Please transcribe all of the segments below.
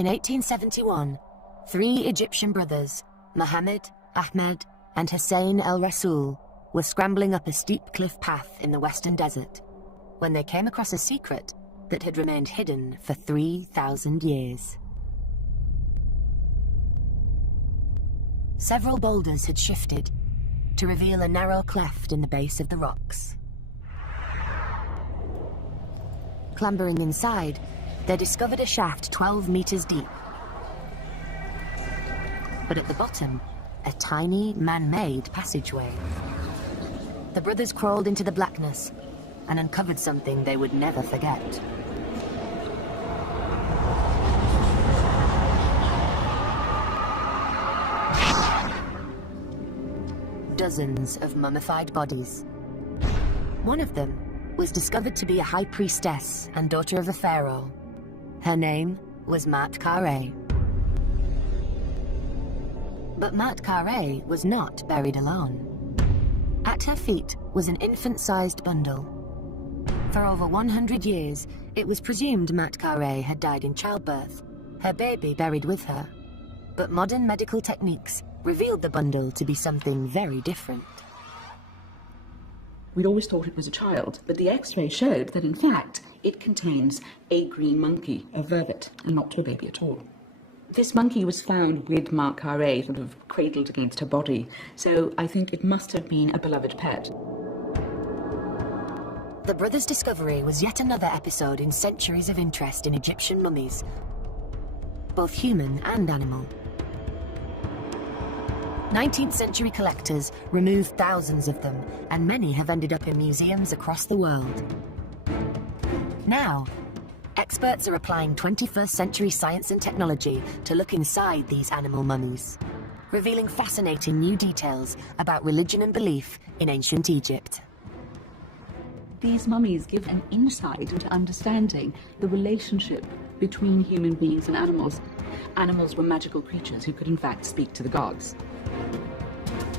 In 1871, 3 Egyptian brothers, Mohammed, Ahmed, and Hussein el-Rasul, were scrambling up a steep cliff path in the western desert when they came across a secret that had remained hidden for 3,000 years. Several boulders had shifted to reveal a narrow cleft in the base of the rocks. Clambering inside, they discovered a shaft 12 meters deep. But at the bottom, a tiny, man-made passageway. The brothers crawled into the blackness and uncovered something they would never forget. Dozens of mummified bodies. One of them was discovered to be a high priestess and daughter of a pharaoh. Her name was Mat-Kare. But Mat-Kare was not buried alone. At her feet was an infant-sized bundle. For over 100 years, it was presumed Mat-Kare had died in childbirth, her baby buried with her. But modern medical techniques revealed the bundle to be something very different. We'd always thought it was a child, but the X-ray showed that in fact it contains a green monkey, a vervet, and not a baby at all. This monkey was found with Mat-Kare sort of cradled against her body, so I think it must have been a beloved pet. The brothers' discovery was yet another episode in centuries of interest in Egyptian mummies, both human and animal. 19th century collectors removed thousands of them, and many have ended up in museums across the world. Now, experts are applying 21st century science and technology to look inside these animal mummies, revealing fascinating new details about religion and belief in ancient Egypt. These mummies give an insight into understanding the relationship between human beings and animals. Animals were magical creatures who could in fact speak to the gods.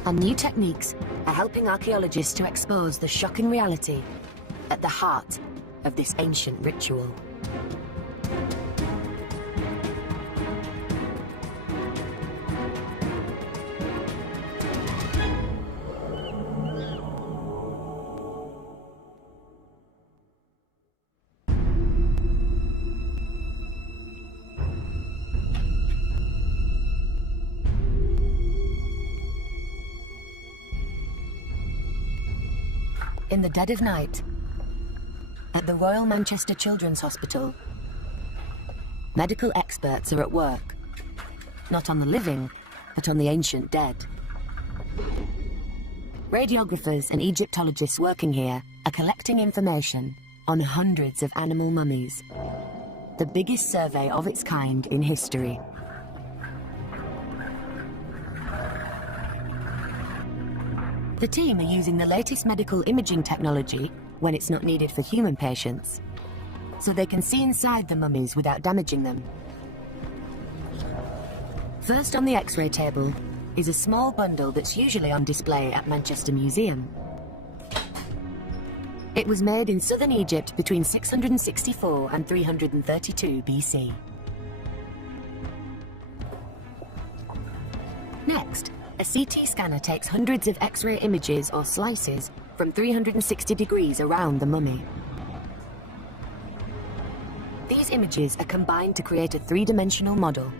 And new techniques are helping archaeologists to expose the shocking reality at the heart of this ancient ritual. In the dead of night, at the Royal Manchester Children's Hospital, medical experts are at work, not on the living, but on the ancient dead. Radiographers and Egyptologists working here are collecting information on hundreds of animal mummies, the biggest survey of its kind in history. The team are using the latest medical imaging technology when it's not needed for human patients, so they can see inside the mummies without damaging them. First on the X-ray table is a small bundle that's usually on display at Manchester Museum. It was made in southern Egypt between 664 and 332 BC. Next, a CT scanner takes hundreds of X-ray images or slices from 360 degrees around the mummy. These images are combined to create a three-dimensional model.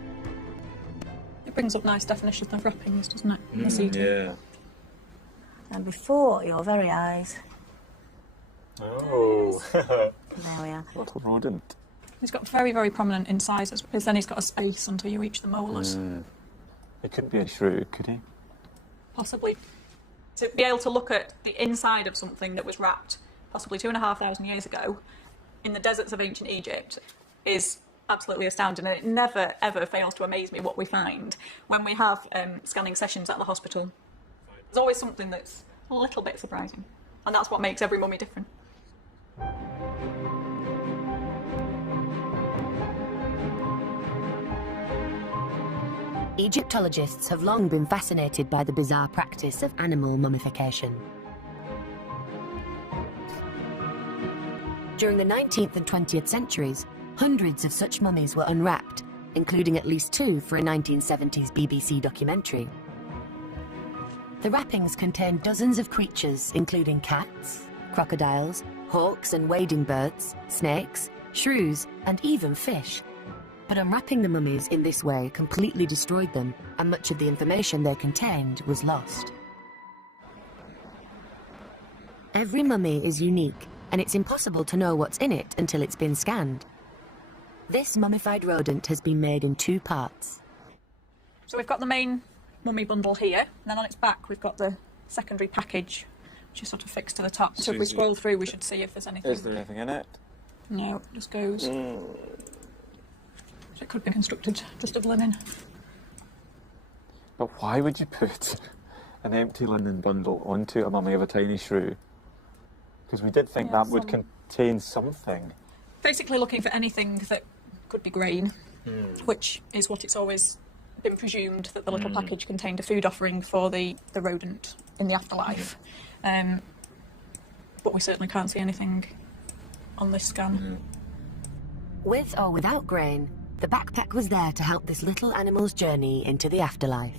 It brings up nice definitions of wrappings, doesn't it? Yeah. And before your very eyes. Oh. There we are. What a rodent. He's got very, very prominent incisors, because then he's got a space until you reach the molars. He couldn't be a shrew, could he? Possibly. To be able to look at the inside of something that was wrapped possibly 2,500 years ago in the deserts of ancient Egypt is absolutely astounding, and it never ever fails to amaze me what we find when we have scanning sessions at the hospital. There's always something that's a little bit surprising, and that's what makes every mummy different. Egyptologists have long been fascinated by the bizarre practice of animal mummification. During the 19th and 20th centuries, hundreds of such mummies were unwrapped including at least 2 for a 1970s BBC documentary. The wrappings contain dozens of creatures, including cats, crocodiles, hawks and wading birds, snakes, shrews, and even fish. But unwrapping the mummies in this way completely destroyed them, and much of the information they contained was lost. Every mummy is unique, and it's impossible to know what's in it until it's been scanned. This mummified rodent has been made in 2 parts. So we've got the main mummy bundle here, and then on its back we've got the secondary package, which is sort of fixed to the top. So if we scroll through, we should see if there's anything. Is there anything in it? No, it just goes. So it could be constructed just of linen. But why would you put an empty linen bundle onto a mummy of a tiny shrew? Because we did think that would contain something. Basically looking for anything that could be grain, which is what it's always been presumed, that the little package contained a food offering for the rodent in the afterlife. But we certainly can't see anything on this scan. With or without grain, the backpack was there to help this little animal's journey into the afterlife.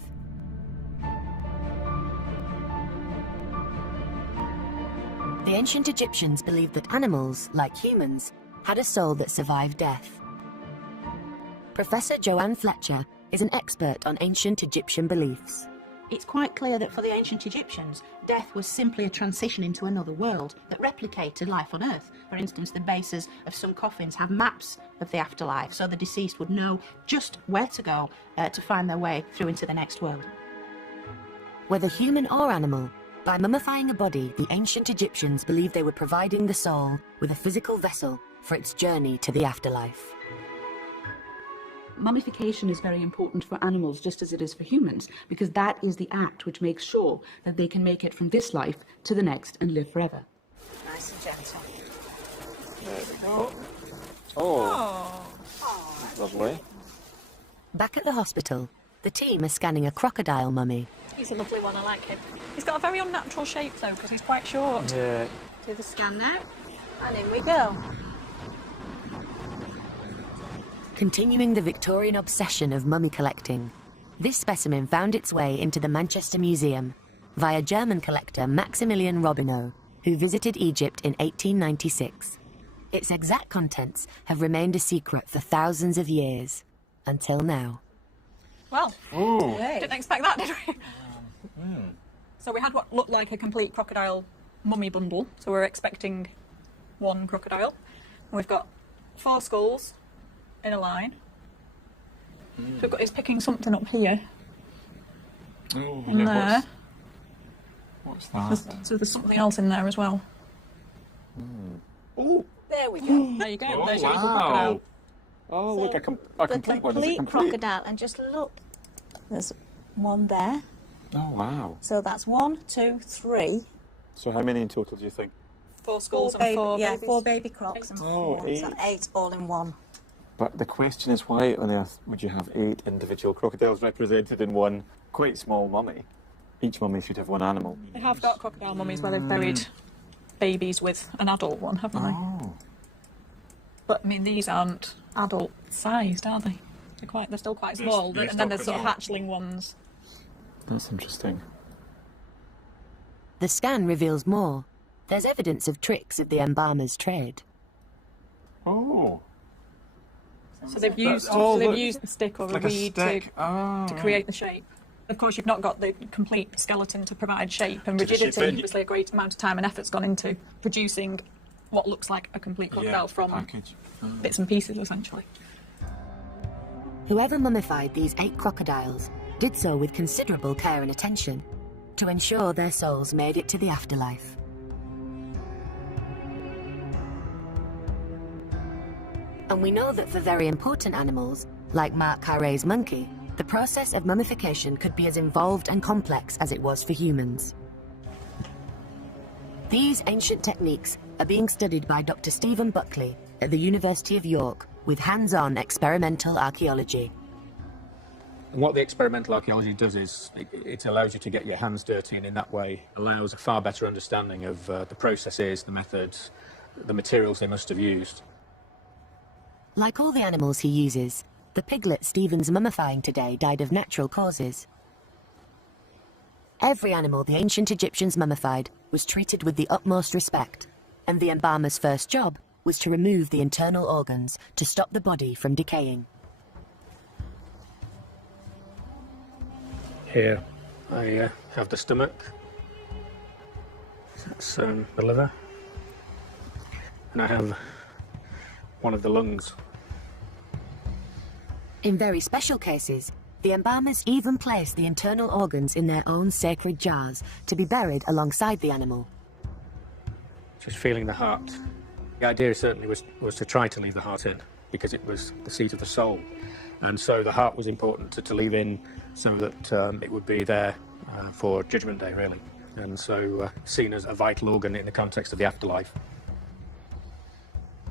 The ancient Egyptians believed that animals, like humans, had a soul that survived death. Professor Joanne Fletcher is an expert on ancient Egyptian beliefs. It's quite clear that for the ancient Egyptians, death was simply a transition into another world that replicated life on Earth. For instance, the bases of some coffins have maps of the afterlife, so the deceased would know just where to go to find their way through into the next world. Whether human or animal, by mummifying a body, the ancient Egyptians believed they were providing the soul with a physical vessel for its journey to the afterlife. Mummification is very important for animals just as it is for humans, because that is the act which makes sure that they can make it from this life to the next and live forever. Nice and gentle. There we go. Oh. Lovely. Back at the hospital, the team is scanning a crocodile mummy. He's a lovely one, I like him. He's got a very unnatural shape though, because he's quite short. Yeah. Do the scan now. And in we go. Continuing the Victorian obsession of mummy collecting, this specimen found its way into the Manchester Museum via German collector Maximilian Robineau, who visited Egypt in 1896. Its exact contents have remained a secret for thousands of years, until now. Well, didn't expect that, did we? So we had what looked like a complete crocodile mummy bundle, so we're expecting 1 crocodile. And we've got 4 skulls in a line. So he's picking something up here. Oh, In there. What's that? So there's something else in there as well. Oh, There we go. There you go. oh There's your little wow. crocodile. Oh, look, a The complete one. Is it complete? crocodile. And just look. There's one there. Oh, wow. So that's 1, 2, 3. So how many in total do you think? 4 skulls and 4 yeah, babies. 4 baby crocs and Oh, 4. 8. So 8 all in one. But the question is, why on earth would you have 8 individual crocodiles represented in one quite small mummy? Each mummy should have 1 animal. They have got crocodile mummies where they've buried babies with an adult one, haven't they? Oh. But I mean, these aren't adult sized, are they? They're still quite small. they're And still then there's quite sort of hatchling ones. That's interesting. The scan reveals more. There's evidence of tricks of the embalmer's trade. Oh. So they've used look, a stick or a like a reed stick. to create the shape. Of course, you've not got the complete skeleton to provide shape and To the shape, rigidity. and- Obviously, a great amount of time and effort's gone into producing what looks like a complete crocodile from package. bits and pieces, essentially. Whoever mummified these 8 crocodiles did so with considerable care and attention to ensure their souls made it to the afterlife. And we know that for very important animals, like Mark Carré's monkey, the process of mummification could be as involved and complex as it was for humans. These ancient techniques are being studied by Dr. Stephen Buckley at the University of York with hands-on experimental archaeology. And what the experimental archaeology does is it allows you to get your hands dirty, and in that way allows a far better understanding of the processes, the methods, the materials they must have used. Like all the animals he uses, The piglet Stephen's mummifying today died of natural causes. Every animal the ancient Egyptians mummified was treated with the utmost respect, and the embalmer's first job was to remove the internal organs to stop the body from decaying. Here I have the stomach, that's the liver, and I have one of the lungs. In very special cases, the embalmers even placed the internal organs in their own sacred jars to be buried alongside the animal. Just feeling the heart. The idea certainly was to try to leave the heart in, because it was the seat of the soul. And so the heart was important to leave in so that it would be there for Judgment Day, really. And so seen as a vital organ in the context of the afterlife.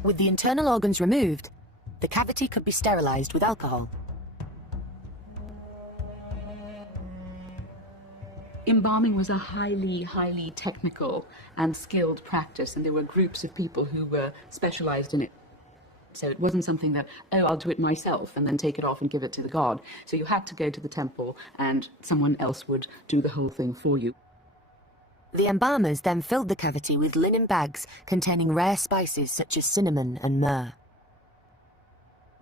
With the internal organs removed, the cavity could be sterilised with alcohol. Embalming was a highly technical and skilled practice, and there were groups of people who were specialized in it. So it wasn't something that, oh, I'll do it myself and then take it off and give it to the god. So you had to go to the temple and someone else would do the whole thing for you. The embalmers then filled the cavity with linen bags containing rare spices such as cinnamon and myrrh.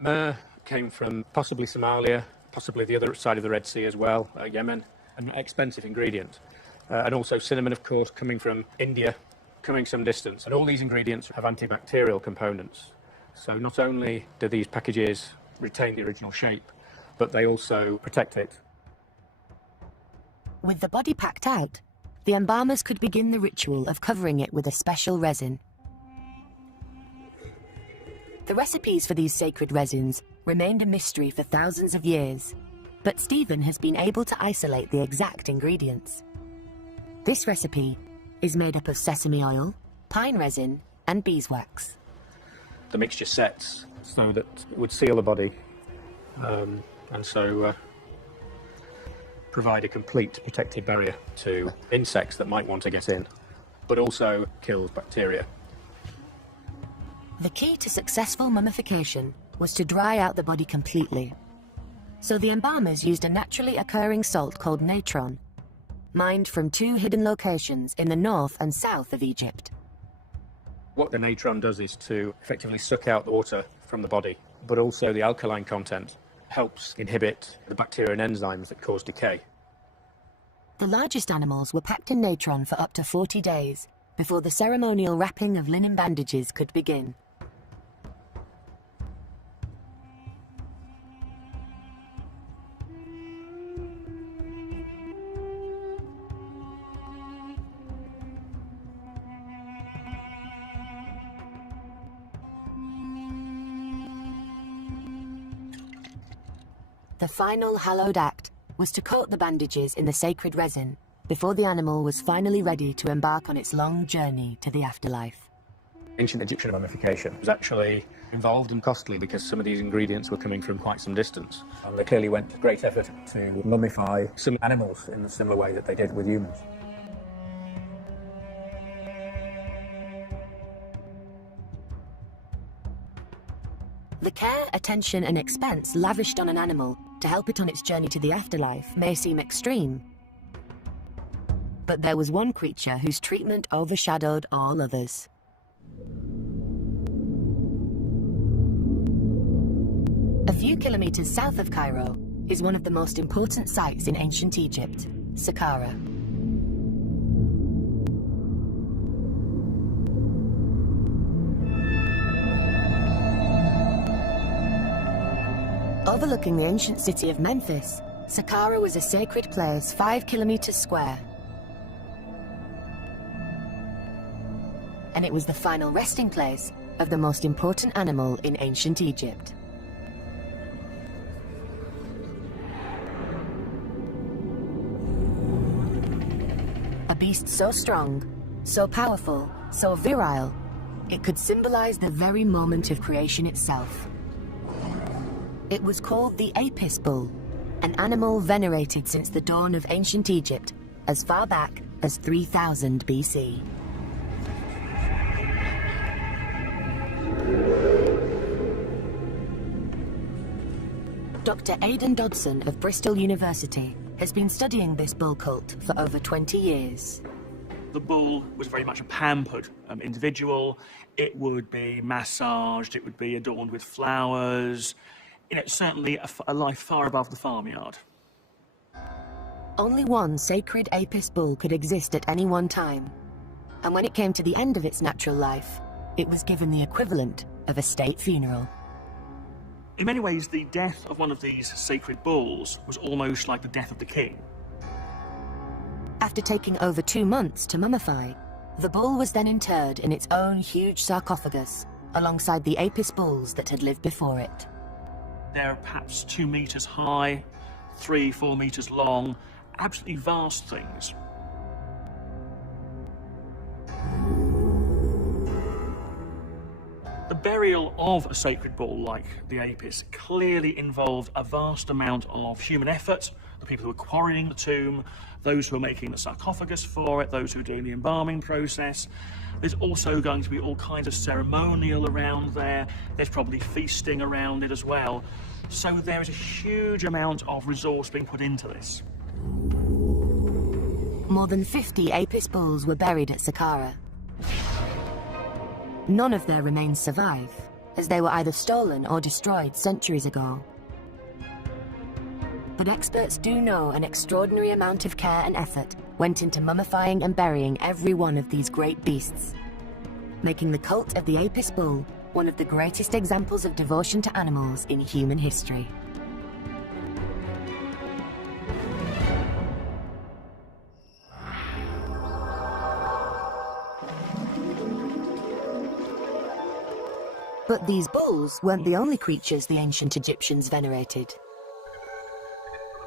Myrrh came from possibly Somalia, possibly the other side of the Red Sea as well, Yemen. An expensive ingredient. And also cinnamon, of course, coming from India, coming some distance. And all these ingredients have antibacterial components. So not only do these packages retain the original shape, but they also protect it. With the body packed out, the embalmers could begin the ritual of covering it with a special resin. The recipes for these sacred resins remained a mystery for thousands of years, but Stephen has been able to isolate the exact ingredients. This recipe is made up of sesame oil, pine resin, and beeswax. The mixture sets so that it would seal the body, and so provide a complete protective barrier to insects that might want to get in, but also kills bacteria. The key to successful mummification was to dry out the body completely. So the embalmers used a naturally occurring salt called natron, mined from 2 hidden locations in the north and south of Egypt. What the natron does is to effectively suck out the water from the body, but also the alkaline content helps inhibit the bacteria and enzymes that cause decay. The largest animals were packed in natron for up to 40 days before the ceremonial wrapping of linen bandages could begin. The final hallowed act was to coat the bandages in the sacred resin before the animal was finally ready to embark on its long journey to the afterlife. Ancient Egyptian mummification was actually involved and costly because some of these ingredients were coming from quite some distance. And they clearly went to great effort to mummify some animals in a similar way that they did with humans. The care, attention and expense lavished on an animal to help it on its journey to the afterlife may seem extreme. But there was one creature whose treatment overshadowed all others. A few kilometers south of Cairo is one of the most important sites in ancient Egypt, Saqqara. Overlooking the ancient city of Memphis, Saqqara was a sacred place 5 kilometers square. And it was the final resting place of the most important animal in ancient Egypt. A beast so strong, so powerful, so virile, it could symbolize the very moment of creation itself. It was called the Apis bull, an animal venerated since the dawn of ancient Egypt, as far back as 3000 BC. Dr. Aidan Dodson of Bristol University has been studying this bull cult for over 20 years. The bull was very much a pampered individual. It would be massaged, it would be adorned with flowers. You know, certainly a life far above the farmyard. Only one sacred Apis bull could exist at any one time. And when it came to the end of its natural life, it was given the equivalent of a state funeral. In many ways, the death of one of these sacred bulls was almost like the death of the king. After taking over 2 months to mummify, the bull was then interred in its own huge sarcophagus, alongside the Apis bulls that had lived before it. They're perhaps 2 meters high, 3-4 meters long, absolutely vast things. The burial of a sacred bull like the Apis clearly involved a vast amount of human effort. The people who were quarrying the tomb, those who were making the sarcophagus for it, those who were doing the embalming process. There's also going to be all kinds of ceremonial around there. There's probably feasting around it as well. So there is a huge amount of resource being put into this. More than 50 Apis bulls were buried at Saqqara. None of their remains survive, as they were either stolen or destroyed centuries ago. But experts do know an extraordinary amount of care and effort went into mummifying and burying every one of these great beasts, making the cult of the Apis bull one of the greatest examples of devotion to animals in human history. But these bulls weren't the only creatures the ancient Egyptians venerated.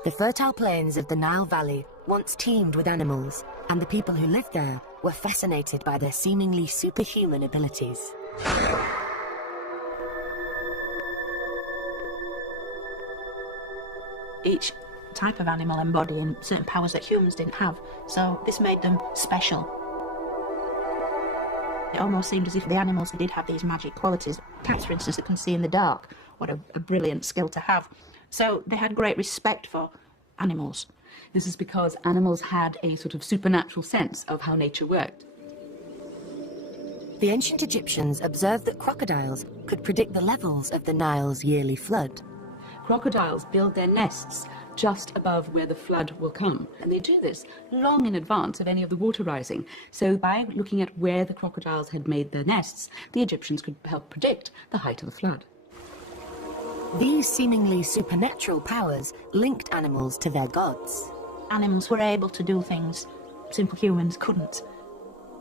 The fertile plains of the Nile Valley once teemed with animals, and the people who lived there were fascinated by their seemingly superhuman abilities. Each type of animal embodying certain powers that humans didn't have, so this made them special. It almost seemed as if the animals did have these magic qualities. Cats, for instance, that can see in the dark. What a brilliant skill to have. So they had great respect for animals. This is because animals had a sort of supernatural sense of how nature worked. The ancient Egyptians observed that crocodiles could predict the levels of the Nile's yearly flood. Crocodiles build their nests just above where the flood will come. And they do this long in advance of any of the water rising. So by looking at where the crocodiles had made their nests, the Egyptians could help predict the height of the flood. These seemingly supernatural powers linked animals to their gods. Animals were able to do things simple humans couldn't.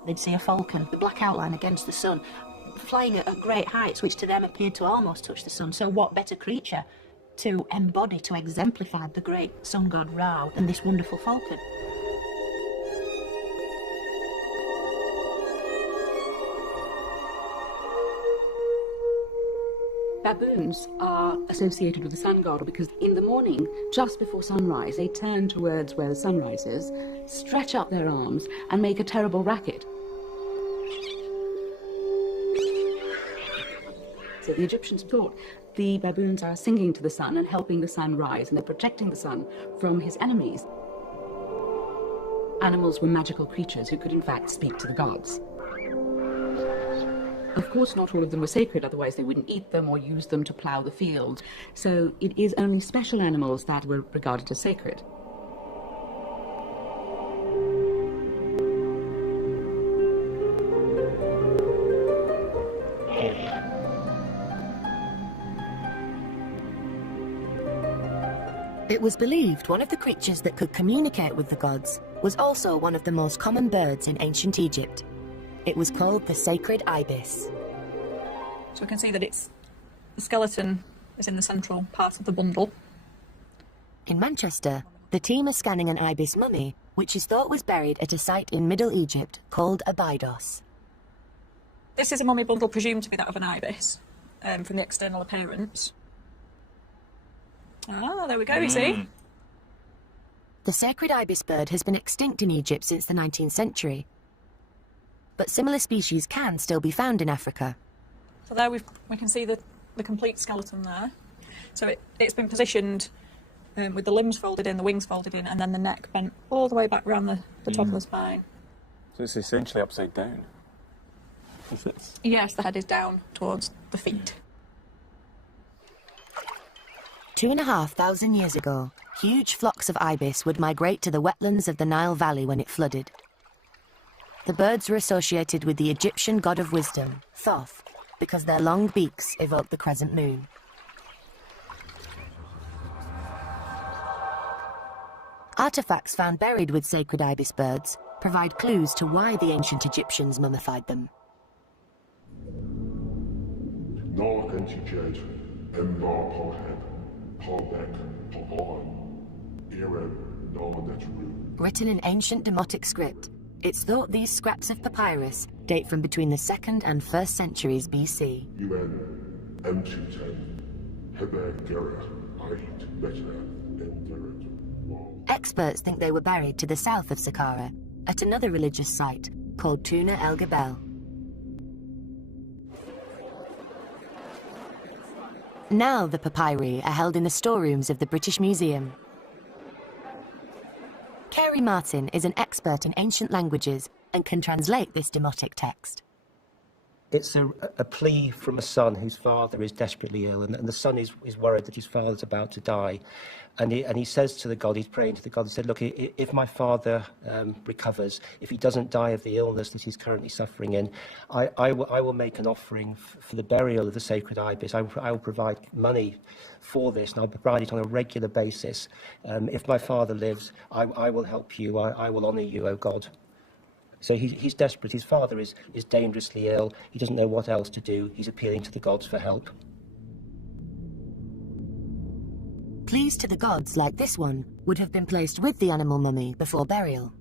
They'd see a falcon, the black outline against the sun, flying at great heights, which to them appeared to almost touch the sun. So what better creature to embody, to exemplify the great sun god Ra than this wonderful falcon? Baboons are associated with the sun god because in the morning, just before sunrise, they turn towards where the sun rises, stretch up their arms, and make a terrible racket. So the Egyptians thought the baboons are singing to the sun and helping the sun rise, and they're protecting the sun from his enemies. Animals were magical creatures who could in fact speak to the gods. Of course, not all of them were sacred, otherwise they wouldn't eat them or use them to plough the field. So it is only special animals that were regarded as sacred. It was believed one of the creatures that could communicate with the gods was also one of the most common birds in ancient Egypt. It was called the sacred ibis. So we can see that the skeleton is in the central part of the bundle. In Manchester, the team are scanning an ibis mummy, which is thought was buried at a site in Middle Egypt called Abydos. This is a mummy bundle presumed to be that of an ibis, from the external appearance. Ah, there we go, you see. The sacred ibis bird has been extinct in Egypt since the 19th century, but similar species can still be found in Africa. So there we can see the complete skeleton there. So it's been positioned with the limbs folded in, the wings folded in, and then the neck bent all the way back around the top of the spine. So it's essentially upside down. Yes, the head is down towards the feet. 2,500 years ago, huge flocks of ibis would migrate to the wetlands of the Nile Valley when it flooded. The birds were associated with the Egyptian god of wisdom, Thoth, because their long beaks evoked the crescent moon. Artifacts found buried with sacred ibis birds provide clues to why the ancient Egyptians mummified them. Written in ancient Demotic script, it's thought these scraps of papyrus date from between the 2nd and 1st centuries BC. Experts think they were buried to the south of Saqqara, at another religious site called Tuna El Gebel. Now the papyri are held in the storerooms of the British Museum. Kerry Martin is an expert in ancient languages and can translate this demotic text. It's a plea from a son whose father is desperately ill, and the son is worried that his father's about to die. And he says to the god, he's praying to the god, he said, look, if my father recovers, if he doesn't die of the illness that he's currently suffering in, I will make an offering for the burial of the sacred ibis. I will provide money for this, and I'll provide it on a regular basis. If my father lives, I will help you, I will honour you, O God. So he's desperate. His father is dangerously ill. He doesn't know what else to do. He's appealing to the gods for help. Pleas to the gods like this one would have been placed with the animal mummy before burial.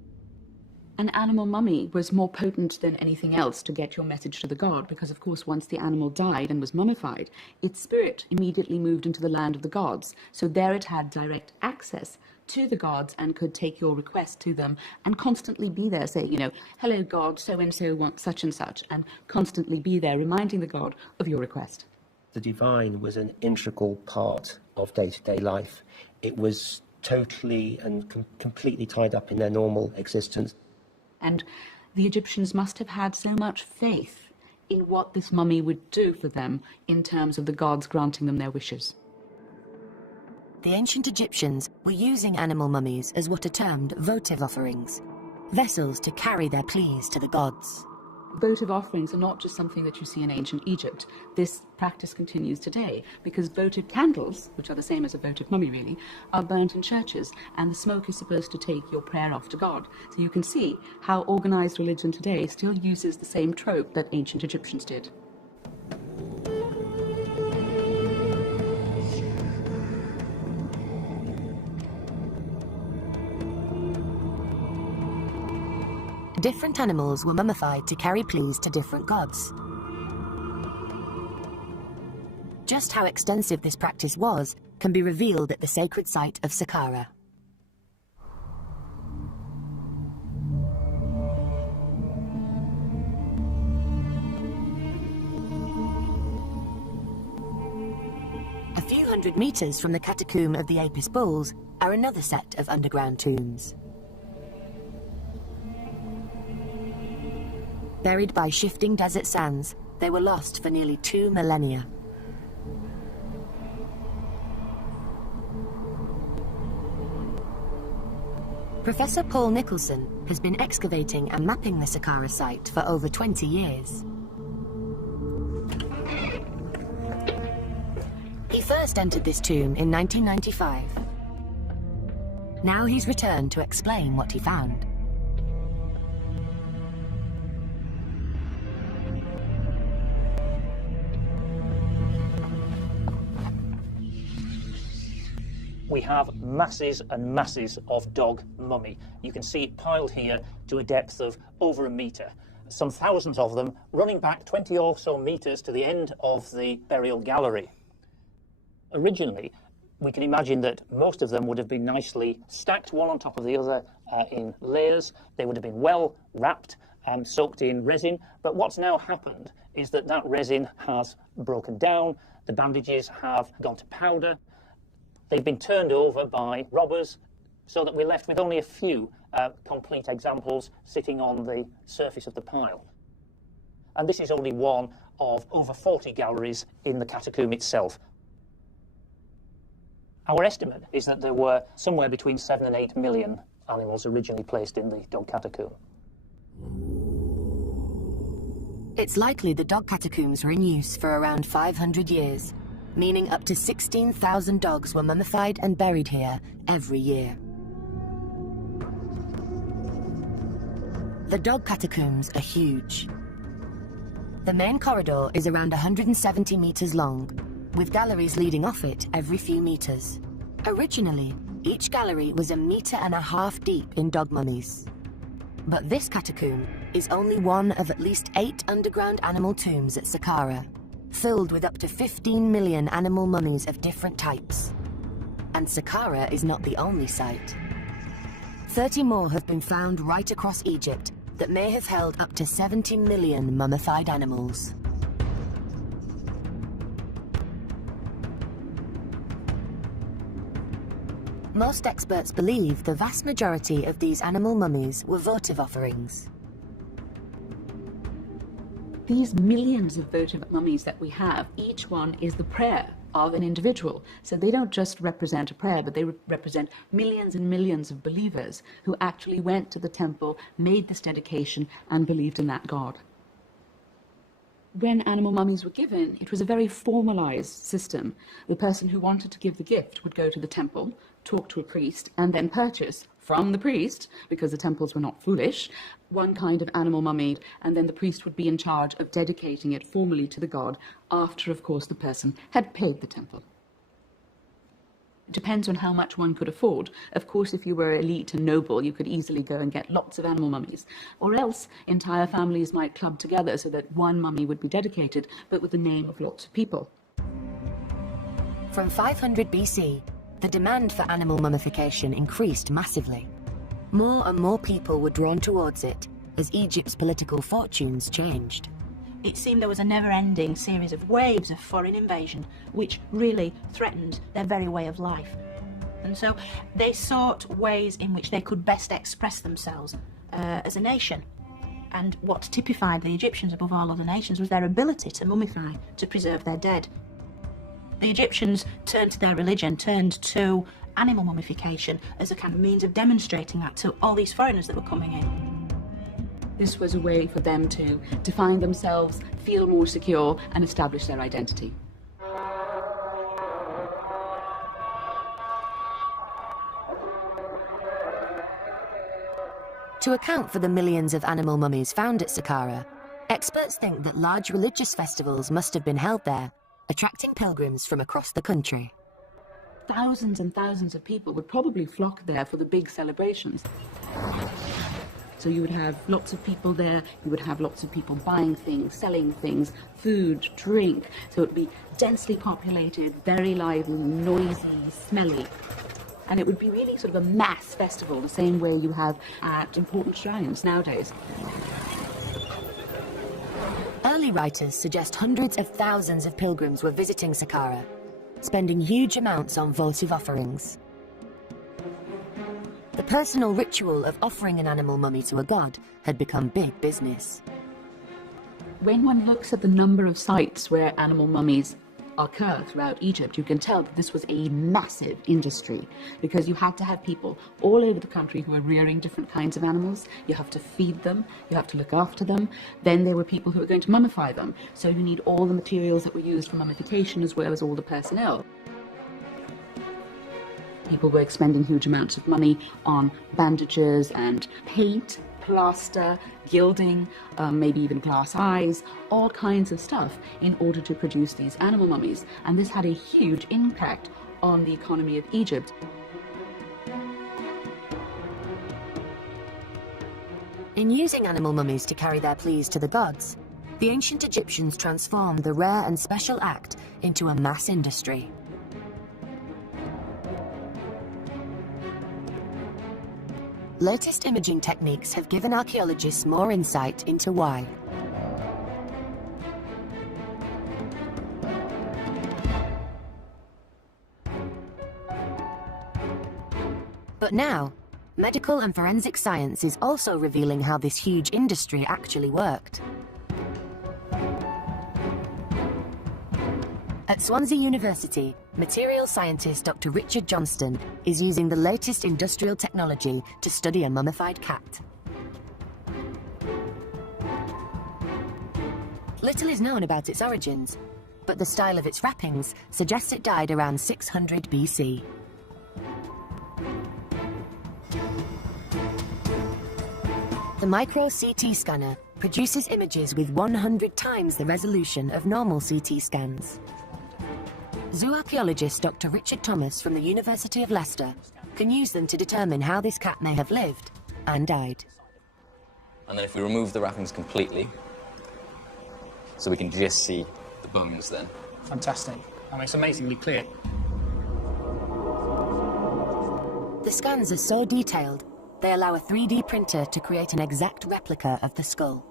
An animal mummy was more potent than anything else to get your message to the god, because of course once the animal died and was mummified, its spirit immediately moved into the land of the gods. So there it had direct access to the gods and could take your request to them and constantly be there saying, hello God, so-and-so wants such and such, and constantly be there reminding the god of your request. The divine was an integral part of day-to-day life. It was totally and completely tied up in their normal existence. And the Egyptians must have had so much faith in what this mummy would do for them in terms of the gods granting them their wishes. The ancient Egyptians were using animal mummies as what are termed votive offerings, vessels to carry their pleas to the gods. Votive offerings are not just something that you see in ancient Egypt. This practice continues today because votive candles, which are the same as a votive mummy really, are burnt in churches, and the smoke is supposed to take your prayer off to God. So you can see how organized religion today still uses the same trope that ancient Egyptians did. Different animals were mummified to carry pleas to different gods. Just how extensive this practice was can be revealed at the sacred site of Saqqara. A few hundred meters from the catacomb of the Apis bulls are another set of underground tombs. Buried by shifting desert sands, they were lost for nearly 2 millennia. Professor Paul Nicholson has been excavating and mapping the Saqqara site for over 20 years. He first entered this tomb in 1995. Now he's returned to explain what he found. We have masses and masses of dog mummy. You can see it piled here to a depth of over 1 metre. Some thousands of them running back 20 or so metres to the end of the burial gallery. Originally, we can imagine that most of them would have been nicely stacked one on top of the other in layers. They would have been well wrapped soaked in resin. But what's now happened is that that resin has broken down, the bandages have gone to powder, they've been turned over by robbers, so that we're left with only a few complete examples sitting on the surface of the pile. And this is only one of over 40 galleries in the catacomb itself. Our estimate is that there were somewhere between 7 and 8 million animals originally placed in the dog catacomb. It's likely the dog catacombs were in use for around 500 years, meaning up to 16,000 dogs were mummified and buried here every year. The dog catacombs are huge. The main corridor is around 170 meters long, with galleries leading off it every few meters. Originally, each gallery was 1.5 meters deep in dog mummies. But this catacomb is only one of at least 8 underground animal tombs at Saqqara, filled with up to 15 million animal mummies of different types. And Saqqara is not the only site. 30 more have been found right across Egypt that may have held up to 70 million mummified animals. Most experts believe the vast majority of these animal mummies were votive offerings. These millions of votive mummies that we have, each one is the prayer of an individual. So they don't just represent a prayer, but they represent millions and millions of believers who actually went to the temple, made this dedication, and believed in that God. When animal mummies were given, it was a very formalized system. The person who wanted to give the gift would go to the temple, talk to a priest, and then purchase from the priest, because the temples were not foolish, one kind of animal mummy, and then the priest would be in charge of dedicating it formally to the god after, of course, the person had paid the temple. It depends on how much one could afford. Of course, if you were elite and noble, you could easily go and get lots of animal mummies. Or else, entire families might club together so that one mummy would be dedicated, but with the name of lots of people. From 500 BC, the demand for animal mummification increased massively. More and more people were drawn towards it as Egypt's political fortunes changed. It seemed there was a never-ending series of waves of foreign invasion, which really threatened their very way of life. And so they sought ways in which they could best express themselves as a nation. And what typified the Egyptians above all other nations was their ability to mummify, to preserve their dead. The Egyptians turned to their religion, turned to animal mummification as a kind of means of demonstrating that to all these foreigners that were coming in. This was a way for them to define themselves, feel more secure, and establish their identity. To account for the millions of animal mummies found at Saqqara, experts think that large religious festivals must have been held there, attracting pilgrims from across the country. Thousands and thousands of people would probably flock there for the big celebrations. So you would have lots of people there, you would have lots of people buying things, selling things, food, drink. So it would be densely populated, very lively, noisy, smelly. And it would be really sort of a mass festival, the same way you have at important shrines nowadays. Early writers suggest hundreds of thousands of pilgrims were visiting Saqqara, spending huge amounts on votive offerings. The personal ritual of offering an animal mummy to a god had become big business. When one looks at the number of sites where animal mummies occur throughout Egypt, you can tell that this was a massive industry, because you had to have people all over the country who were rearing different kinds of animals. You have to feed them, you have to look after them. Then there were people who were going to mummify them. So you need all the materials that were used for mummification as well as all the personnel. People were expending huge amounts of money on bandages and paint, plaster, gilding, maybe even glass eyes, all kinds of stuff in order to produce these animal mummies. And this had a huge impact on the economy of Egypt. In using animal mummies to carry their pleas to the gods, the ancient Egyptians transformed the rare and special act into a mass industry. Latest imaging techniques have given archaeologists more insight into why. But now, medical and forensic science is also revealing how this huge industry actually worked. At Swansea University, material scientist Dr. Richard Johnston is using the latest industrial technology to study a mummified cat. Little is known about its origins, but the style of its wrappings suggests it died around 600 BC. The micro-CT scanner produces images with 100 times the resolution of normal CT scans. Zooarchaeologist Dr. Richard Thomas from the University of Leicester can use them to determine how this cat may have lived and died. And then if we remove the wrappings completely, so we can just see the bones then. Fantastic. I mean, it's amazingly clear. The scans are so detailed, they allow a 3D printer to create an exact replica of the skull.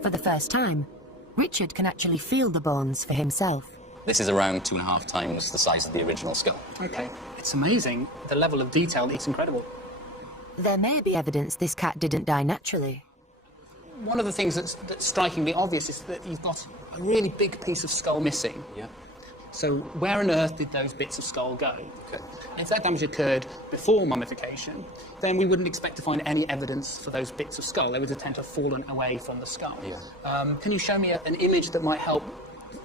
For the first time, Richard can actually feel the bones for himself. This is around 2.5 times the size of the original skull. Okay, it's amazing. The level of detail, it's incredible. There may be evidence this cat didn't die naturally. One of the things that's strikingly obvious is that you've got a really big piece of skull missing. Yeah. So where on earth did those bits of skull go? Okay. If that damage occurred before mummification, then we wouldn't expect to find any evidence for those bits of skull. They would tend to have fallen away from the skull. Yeah. Can you show me an image that might help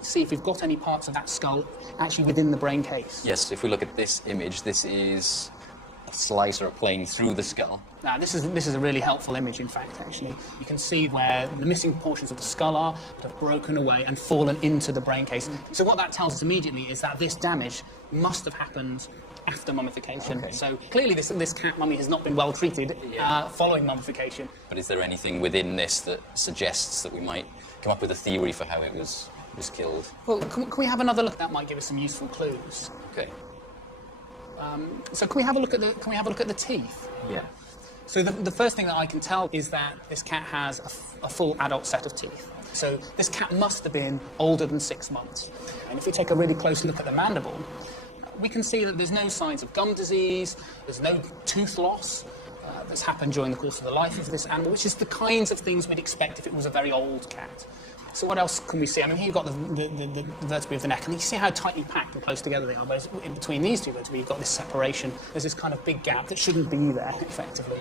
see if we've got any parts of that skull actually within the brain case? Yes, if we look at this image, this is a slice or a plane through the skull. Now, this is a really helpful image, in fact, actually. You can see where the missing portions of the skull are, that have broken away and fallen into the brain case. So what that tells us immediately is that this damage must have happened after mummification. Okay. So clearly this cat mummy has not been well treated following mummification. But is there anything within this that suggests that we might come up with a theory for how it was killed? Well, can we have another look? That might give us some useful clues. Okay. So can we have a look at the teeth? Yeah. So the first thing that I can tell is that this cat has a full adult set of teeth. So this cat must have been older than 6 months. And if we take a really close look at the mandible, we can see that there's no signs of gum disease, there's no tooth loss that's happened during the course of the life of this animal, which is the kinds of things we'd expect if it was a very old cat. So what else can we see? I mean, here you've got the vertebrae of the neck, and you see how tightly packed and close together they are. But in between these two vertebrae, you've got this separation. There's this kind of big gap that shouldn't be there, effectively.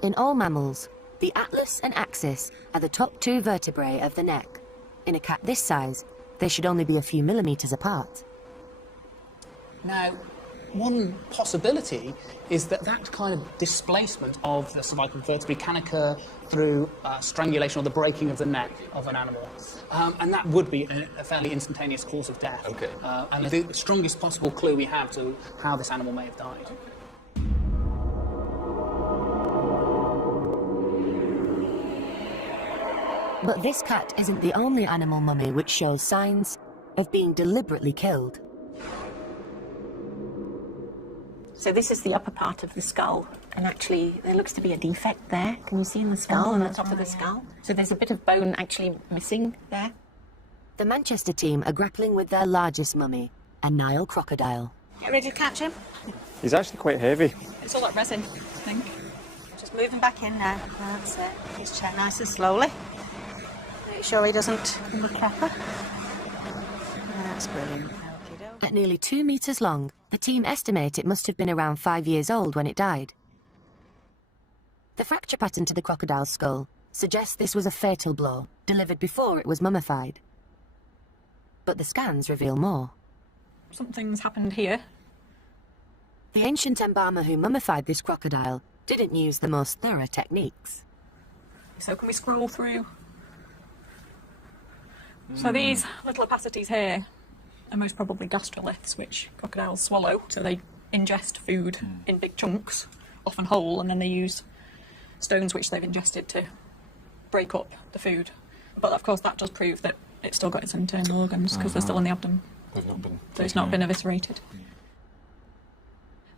In all mammals, the atlas and axis are the top 2 vertebrae of the neck. In a cat this size, they should only be a few millimetres apart. Now, one possibility is that kind of displacement of the cervical vertebrae can occur through strangulation or the breaking of the neck of an animal. And that would be a fairly instantaneous cause of death. Okay. And the strongest possible clue we have to how this animal may have died. But this cat isn't the only animal mummy which shows signs of being deliberately killed. So this is the upper part of the skull, and actually there looks to be a defect there. Can you see in the skull, on the top of the skull? So there's a bit of bone actually missing there. The Manchester team are grappling with their largest mummy, a Nile crocodile. Get ready to catch him? He's actually quite heavy. It's all that resin, I think. Just moving back in now. That's it. Just check nice and slowly. Make sure he doesn't come a crapper. That's brilliant. At nearly 2 metres long, the team estimate it must have been around 5 years old when it died. The fracture pattern to the crocodile's skull suggests this was a fatal blow, delivered before it was mummified. But the scans reveal more. Something's happened here. The ancient embalmer who mummified this crocodile didn't use the most thorough techniques. So can we scroll through? So these little opacities here are most probably gastroliths, which crocodiles swallow. So they ingest food in big chunks, often whole, and then they use stones which they've ingested to break up the food. But of course, that does prove that it's still got its internal organs because they're still in the abdomen. They've not been. So it's not been eviscerated.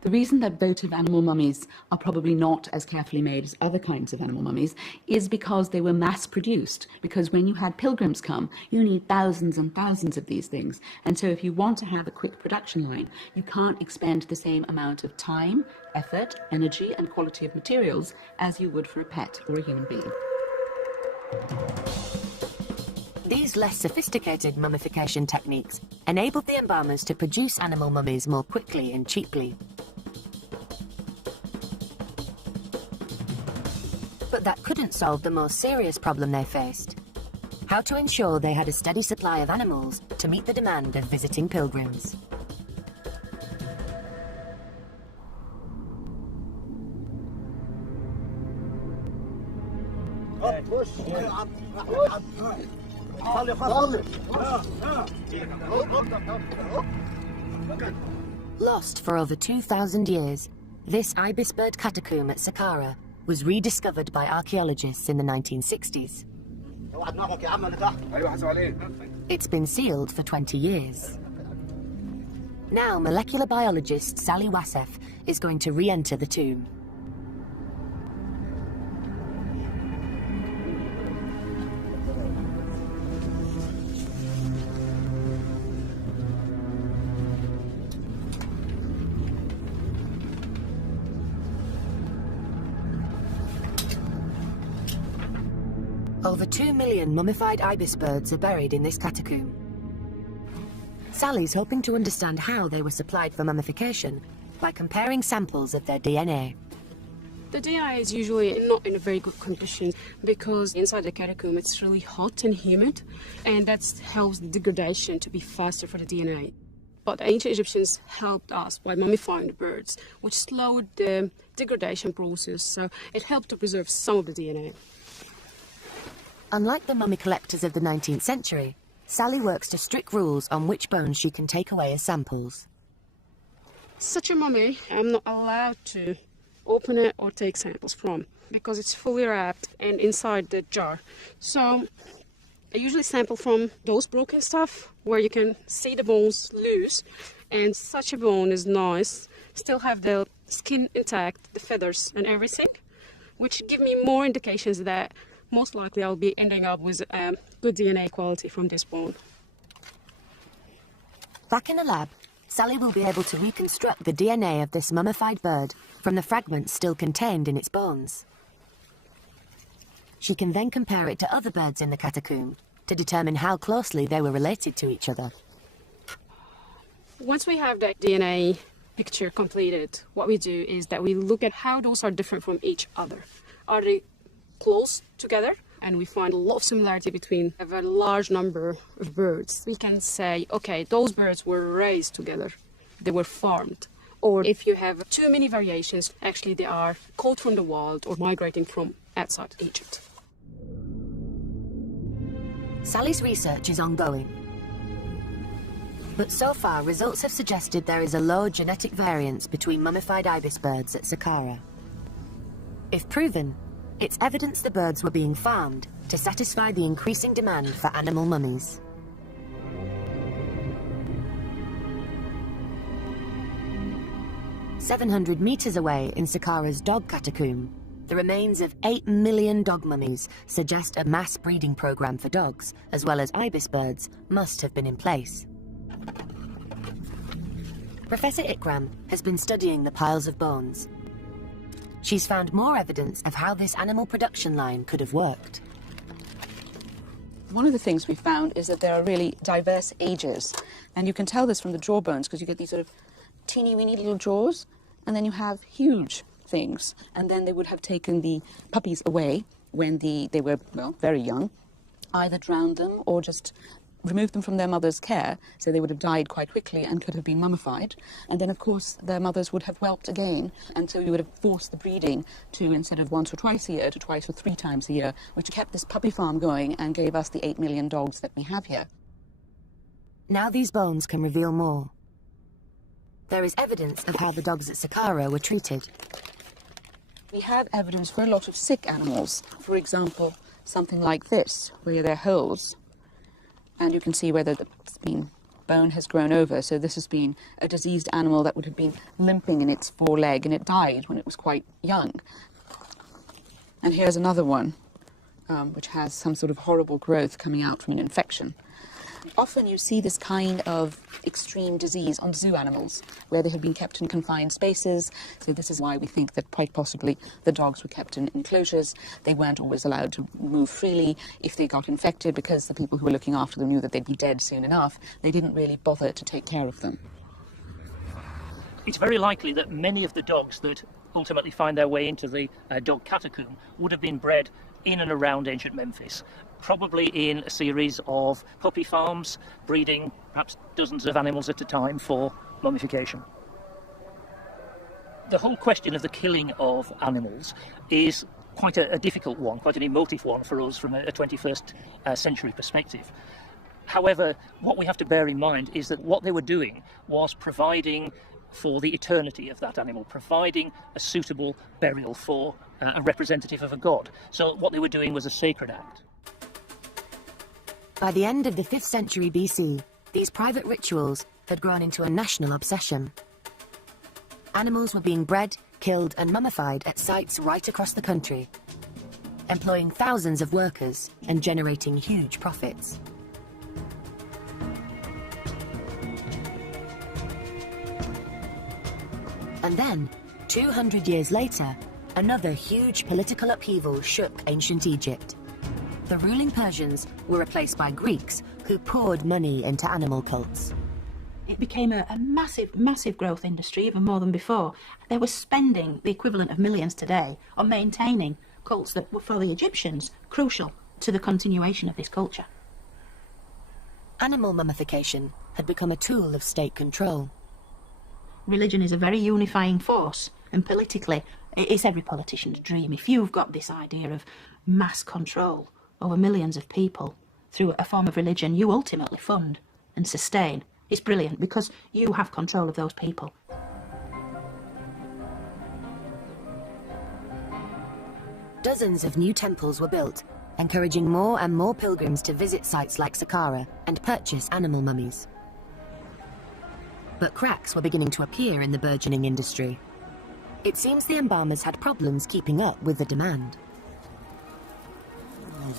The reason that votive animal mummies are probably not as carefully made as other kinds of animal mummies is because they were mass-produced. Because when you had pilgrims come, you need thousands and thousands of these things. And so if you want to have a quick production line, you can't expend the same amount of time, effort, energy, and quality of materials as you would for a pet or a human being. These less sophisticated mummification techniques enabled the embalmers to produce animal mummies more quickly and cheaply. But that couldn't solve the more serious problem they faced: how to ensure they had a steady supply of animals to meet the demand of visiting pilgrims. Lost for over 2,000 years, this ibis bird catacomb at Saqqara was rediscovered by archaeologists in the 1960s. It's been sealed for 20 years. Now molecular biologist Sally Wassef is going to re-enter the tomb. Over 2 million mummified ibis birds are buried in this catacomb. Sally's hoping to understand how they were supplied for mummification by comparing samples of their DNA. The DNA is usually not in a very good condition because inside the catacomb it's really hot and humid, and that helps the degradation to be faster for the DNA. But the ancient Egyptians helped us by mummifying the birds, which slowed the degradation process, so it helped to preserve some of the DNA. Unlike the mummy collectors of the 19th century, Sally works to strict rules on which bones she can take away as samples. Such a mummy, I'm not allowed to open it or take samples from because it's fully wrapped and inside the jar. So I usually sample from those broken stuff where you can see the bones loose, and such a bone is nice, still have the skin intact, the feathers and everything, which give me more indications that most likely I'll be ending up with good DNA quality from this bone. Back in the lab, Sally will be able to reconstruct the DNA of this mummified bird from the fragments still contained in its bones. She can then compare it to other birds in the catacomb to determine how closely they were related to each other. Once we have the DNA picture completed, what we do is that we look at how those are different from each other. Are they close together? And we find a lot of similarity between a very large number of birds. We can say, okay, those birds were raised together, they were farmed. Or if you have too many variations, actually they are caught from the wild or migrating from outside Egypt. Sally's research is ongoing. But so far, results have suggested there is a low genetic variance between mummified ibis birds at Saqqara. If proven, it's evidence the birds were being farmed to satisfy the increasing demand for animal mummies. "700 meters away in Saqqara's dog catacomb, the remains of 8 million dog mummies suggest a mass breeding program for dogs, as well as ibis birds, must have been in place. Professor Ikram has been studying the piles of bones. She's found more evidence of how this animal production line could have worked. One of the things we found is that there are really diverse ages, and you can tell this from the jawbones because you get these sort of teeny-weeny little jaws, and then you have huge things, and then they would have taken the puppies away when they were, well, very young, either drowned them or just removed them from their mother's care, so they would have died quite quickly and could have been mummified. And then, of course, their mothers would have whelped again, and so we would have forced the breeding to, instead of once or twice a year, to twice or 3 times a year, which kept this puppy farm going and gave us the 8 million dogs that we have here. Now these bones can reveal more. There is evidence of how the dogs at Saqqara were treated. We have evidence for a lot of sick animals. For example, something like this, where there are holes, and you can see whether the bone has grown over. So this has been a diseased animal that would have been limping in its foreleg, and it died when it was quite young. And here's another one, which has some sort of horrible growth coming out from an infection. Often you see this kind of extreme disease on zoo animals, where they have been kept in confined spaces. So this is why we think that quite possibly the dogs were kept in enclosures. They weren't always allowed to move freely. If they got infected, because the people who were looking after them knew that they'd be dead soon enough, they didn't really bother to take care of them. It's very likely that many of the dogs that ultimately find their way into the dog catacomb would have been bred in and around ancient Memphis, probably in a series of puppy farms, breeding perhaps dozens of animals at a time for mummification. The whole question of the killing of animals is quite a difficult one, quite an emotive one for us from a 21st century perspective. However, what we have to bear in mind is that what they were doing was providing for the eternity of that animal, providing a suitable burial for a representative of a god. So what they were doing was a sacred act. By the end of the 5th century BC, these private rituals had grown into a national obsession. Animals were being bred, killed and mummified at sites right across the country, employing thousands of workers and generating huge profits. And then, 200 years later, another huge political upheaval shook ancient Egypt. The ruling Persians were replaced by Greeks who poured money into animal cults. It became a massive, massive growth industry, even more than before. They were spending the equivalent of millions today on maintaining cults that were, for the Egyptians, crucial to the continuation of this culture. Animal mummification had become a tool of state control. Religion is a very unifying force, and politically, it's every politician's dream. If you've got this idea of mass control over millions of people through a form of religion you ultimately fund and sustain, it's brilliant because you have control of those people. Dozens of new temples were built, encouraging more and more pilgrims to visit sites like Saqqara and purchase animal mummies. But cracks were beginning to appear in the burgeoning industry. It seems the embalmers had problems keeping up with the demand.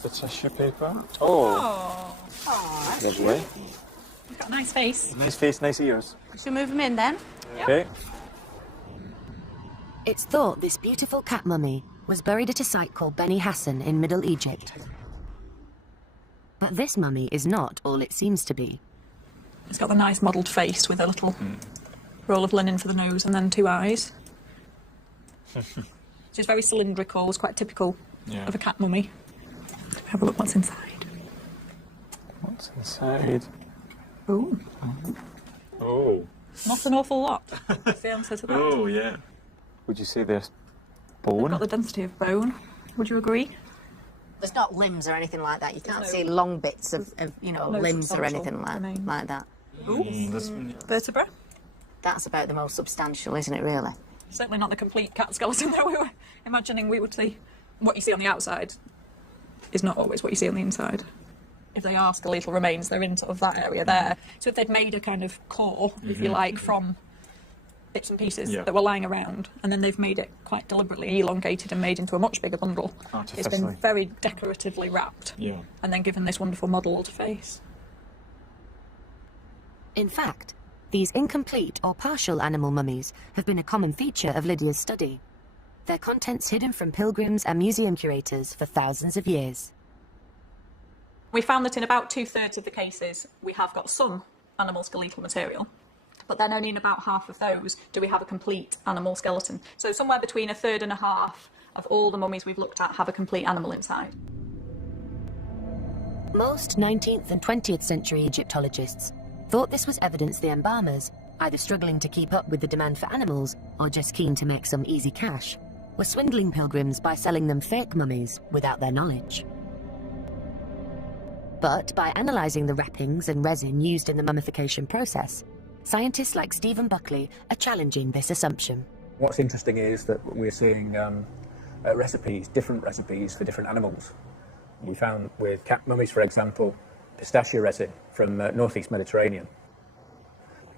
The tissue paper. Oh, that's lovely. You've got a nice face. Nice face, nice ears. Should we move them in then? Okay. It's thought this beautiful cat mummy was buried at a site called Beni Hassan in Middle Egypt. But this mummy is not all it seems to be. It's got the nice modelled face with a little roll of linen for the nose and then 2 eyes. She's very cylindrical, it's quite typical of a cat mummy. Have a look what's inside. What's inside? Ooh. Oh. Not an awful lot. That's the answer to that. Oh, yeah. Would you say there's bone? Got the density of bone. Would you agree? There's not limbs or anything like that. You can't see long bits of limbs or anything like that. Ooh. Vertebra? That's about the most substantial, isn't it, really? Certainly not the complete cat skeleton that we were imagining we would see. What you see on the outside is not always what you see on the inside. If they are skeletal remains, they're in sort of that area there. So if they'd made a kind of core, if you like, from bits and pieces that were lying around, and then they've made it quite deliberately elongated and made into a much bigger bundle. It's been very decoratively wrapped, and then given this wonderful modelled face. In fact, these incomplete or partial animal mummies have been a common feature of Lydia's study. Their contents hidden from pilgrims and museum curators for thousands of years. We found that in about 2/3 of the cases, we have got some animal skeletal material, but then only in about half of those do we have a complete animal skeleton. So somewhere between 1/3 and 1/2 of all the mummies we've looked at have a complete animal inside. Most 19th and 20th century Egyptologists thought this was evidence the embalmers, either struggling to keep up with the demand for animals or just keen to make some easy cash, were swindling pilgrims by selling them fake mummies without their knowledge. But by analysing the wrappings and resin used in the mummification process, scientists like Stephen Buckley are challenging this assumption. What's interesting is that we're seeing recipes, different recipes for different animals. We found with cat mummies, for example, pistachio resin from northeast Mediterranean.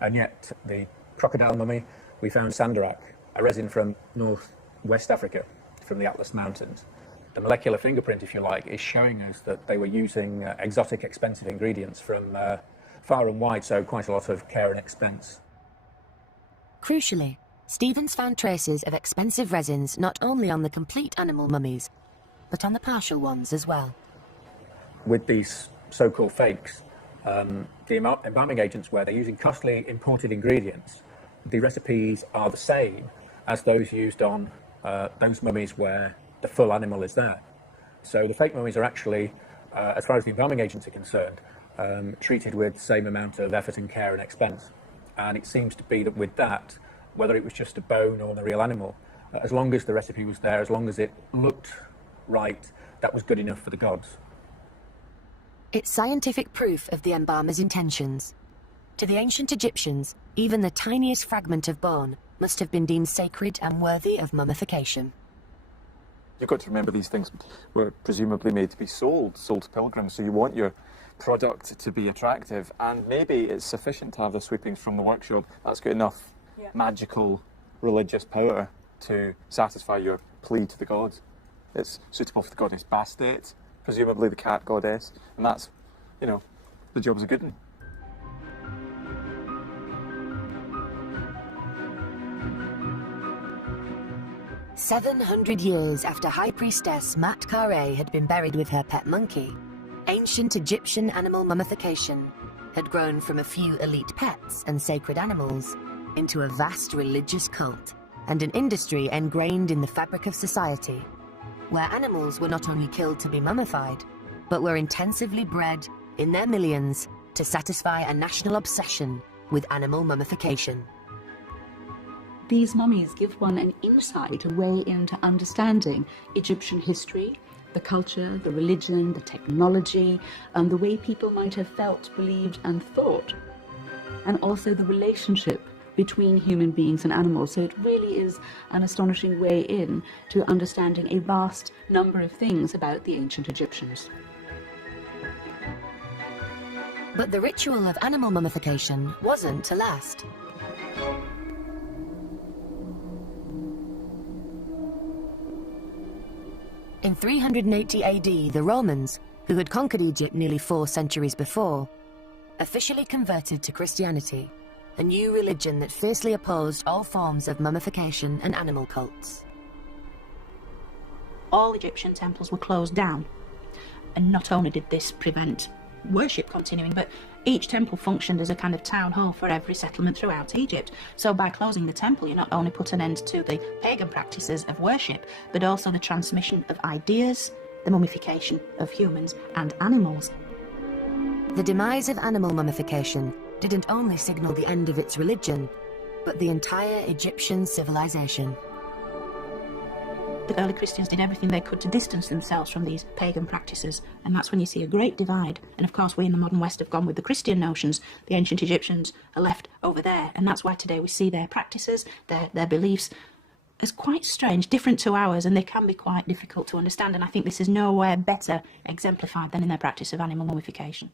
And yet the crocodile mummy, we found sandarak, a resin from northwest Africa, from the Atlas Mountains. The molecular fingerprint, if you like, is showing us that they were using exotic, expensive ingredients from far and wide, so quite a lot of care and expense. Crucially, Stevens found traces of expensive resins not only on the complete animal mummies, but on the partial ones as well. With these so-called fakes, the embalming agents where they're using costly imported ingredients, the recipes are the same as those used on those mummies where the full animal is there. So the fake mummies are actually, as far as the embalming agents are concerned, treated with the same amount of effort and care and expense. And it seems to be that with that, whether it was just a bone or the real animal, as long as the recipe was there, as long as it looked right, that was good enough for the gods. It's scientific proof of the embalmer's intentions. To the ancient Egyptians, even the tiniest fragment of bone must have been deemed sacred and worthy of mummification. You've got to remember these things were presumably made to be sold to pilgrims, so you want your product to be attractive, and maybe it's sufficient to have the sweepings from the workshop. That's got enough magical religious power to satisfy your plea to the gods. It's suitable for the goddess Bastet, presumably the cat goddess, and that's, you know, the job's a good one. "700 years after High Priestess Mat Kare had been buried with her pet monkey, ancient Egyptian animal mummification had grown from a few elite pets and sacred animals into a vast religious cult and an industry ingrained in the fabric of society, where animals were not only killed to be mummified, but were intensively bred in their millions to satisfy a national obsession with animal mummification." These mummies give one an insight, a way into understanding Egyptian history, the culture, the religion, the technology, and the way people might have felt, believed, and thought, and also the relationship between human beings and animals. So it really is an astonishing way in to understanding a vast number of things about the ancient Egyptians. But the ritual of animal mummification wasn't to last. In 380 AD, the Romans, who had conquered Egypt nearly 4 centuries before, officially converted to Christianity, a new religion that fiercely opposed all forms of mummification and animal cults. All Egyptian temples were closed down, and not only did this prevent worship continuing, but each temple functioned as a kind of town hall for every settlement throughout Egypt. So by closing the temple, you not only put an end to the pagan practices of worship, but also the transmission of ideas, the mummification of humans and animals. The demise of animal mummification didn't only signal the end of its religion, but the entire Egyptian civilization. The early Christians did everything they could to distance themselves from these pagan practices, and that's when you see a great divide. And of course we in the modern West have gone with the Christian notions. The ancient Egyptians are left over there, and that's why today we see their practices, their beliefs as quite strange, different to ours, and they can be quite difficult to understand. And I think this is nowhere better exemplified than in their practice of animal mummification.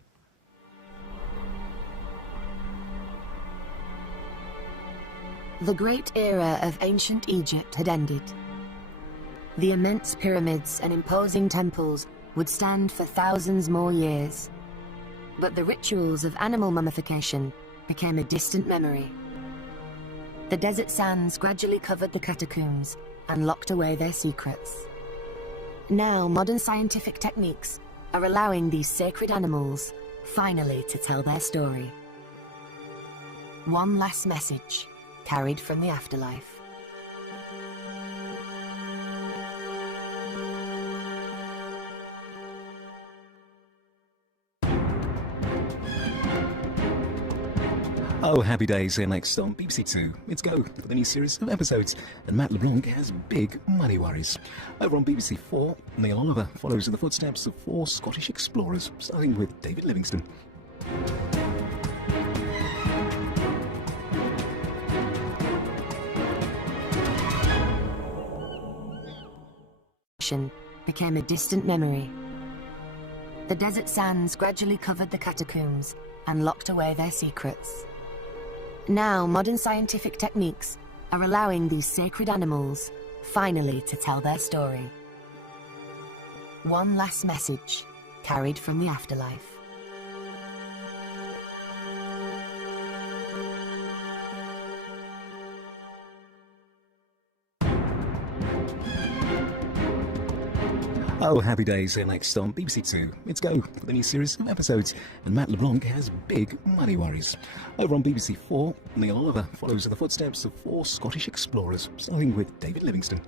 The great era of ancient Egypt had ended. The immense pyramids and imposing temples would stand for thousands more years. But the rituals of animal mummification became a distant memory. The desert sands gradually covered the catacombs and locked away their secrets. Now, modern scientific techniques are allowing these sacred animals finally to tell their story. One last message carried from the afterlife. Oh, happy days here next on BBC Two. It's Go for the new series of episodes, and Matt LeBlanc has big money worries. Over on BBC 4, Neil Oliver follows in the footsteps of 4 Scottish explorers, starting with David Livingstone. Became a distant memory. The desert sands gradually covered the catacombs and locked away their secrets. Now, modern scientific techniques are allowing these sacred animals finally to tell their story. One last message carried from the afterlife. Oh, happy days. Next on BBC Two, it's Go for the new series of episodes, and Matt LeBlanc has big money worries. Over on BBC 4, Neil Oliver follows in the footsteps of 4 Scottish explorers, starting with David Livingstone.